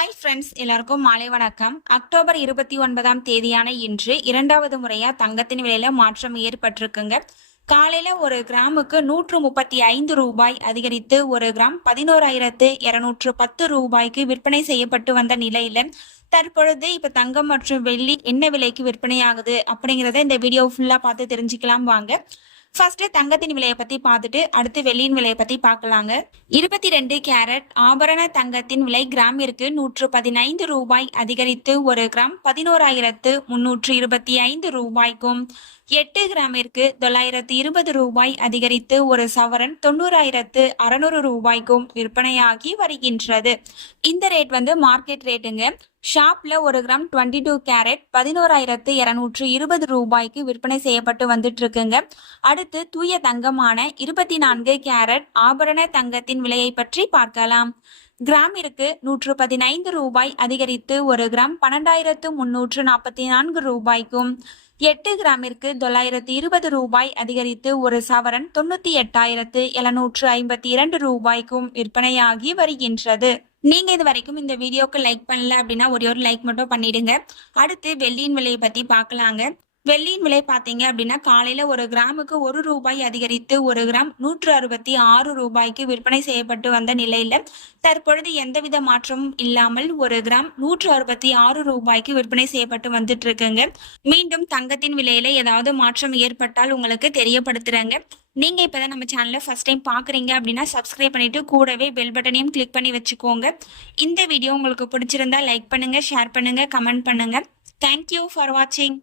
Hi friends, எல்லாருக்கும் மாலை வணக்கம். அக்டோபர் 29ஆம் தேதியான இன்று இரண்டாவது முறையா தங்கத்தின் விலையில மாற்றம் ஏற்பட்டிருக்குங்க. காலையில ஒரு கிராமுக்கு 135 ரூபாய் அதிகரித்து ஒரு கிராம் 11,210 ரூபாய்க்கு விற்பனை செய்யப்பட்டு வந்த நிலையில தற்பொழுது இப்ப தங்கம் மற்றும் வெள்ளி என்ன விலைக்கு விற்பனை ஆகுது அப்படிங்கறத இந்த வீடியோ ஃபுல்லா பார்த்து தெரிஞ்சுக்கலாம் வாங்க. ஃபர்ஸ்ட் தங்கத்தின் விலையை பத்தி பார்த்துட்டு அடுத்து வெள்ளியின் விலையை பத்தி பார்க்கலாங்க. 22 கேரட் ஆபரண தங்கத்தின் விலை கிராமிற்கு 115 ரூபாய் அதிகரித்து ஒரு கிராம் 11,325 ரூபாய்க்கும், 8 கிராமிற்கு 920 ரூபாய் அதிகரித்து ஒரு சவரன் 90,600 ரூபாய்க்கும் விற்பனையாகி வருகின்றது. இந்த ரேட் மார்க்கெட் ரேட்டுங்க. ஷாப்ல ஒரு கிராம் 22 கேரட் 11,220 ரூபாய்க்கு விற்பனை செய்யப்பட்டு வந்துட்டு இருக்குங்க. அடுத்து தூய தங்கமான 24 கேரட் ஆபரண தங்கத்தின் விலையை பற்றி பார்க்கலாம். கிராமிற்கு 115 ரூபாய் அதிகரித்து ஒரு கிராம் 12,344 ரூபாய்க்கும், 8 கிராமிற்கு 920 ரூபாய் அதிகரித்து ஒரு சவரன் 98,752 ரூபாய்க்கும் விற்பனையாகி வருகின்றது. நீங்க இது வரைக்கும் இந்த வீடியோக்கு லைக் பண்ணல அப்படின்னா ஒரே ஒரு லைக் மட்டும் பண்ணிடுங்க. அடுத்து வெள்ளியின் விலையை பத்தி பார்க்கலாங்க. வெள்ளியின் விலை பார்த்தீங்க அப்படின்னா காலையில ஒரு கிராமுக்கு 1 ரூபாய் அதிகரித்து ஒரு கிராம் 166 ரூபாய்க்கு விற்பனை செய்யப்பட்டு வந்த நிலையில தற்பொழுது எந்தவித மாற்றமும் இல்லாமல் ஒரு கிராம் 166 ரூபாய்க்கு விற்பனை செய்யப்பட்டு வந்துட்டு இருக்குங்க. மீண்டும் தங்கத்தின் விலையில ஏதாவது மாற்றம் ஏற்பட்டால் உங்களுக்கு தெரியப்படுத்துறேங்க. நீங்க இப்பதான் நம்ம சேனலை ஃபர்ஸ்ட் டைம் பாக்குறீங்க அப்படின்னா சப்ஸ்கிரைப் பண்ணிட்டு கூடவே பெல் பட்டனையும் கிளிக் பண்ணி வச்சுக்கோங்க. இந்த வீடியோ உங்களுக்கு பிடிச்சிருந்தா லைக் பண்ணுங்க, ஷேர் பண்ணுங்க, கமெண்ட் பண்ணுங்க. தேங்க்யூ ஃபார் வாட்சிங்.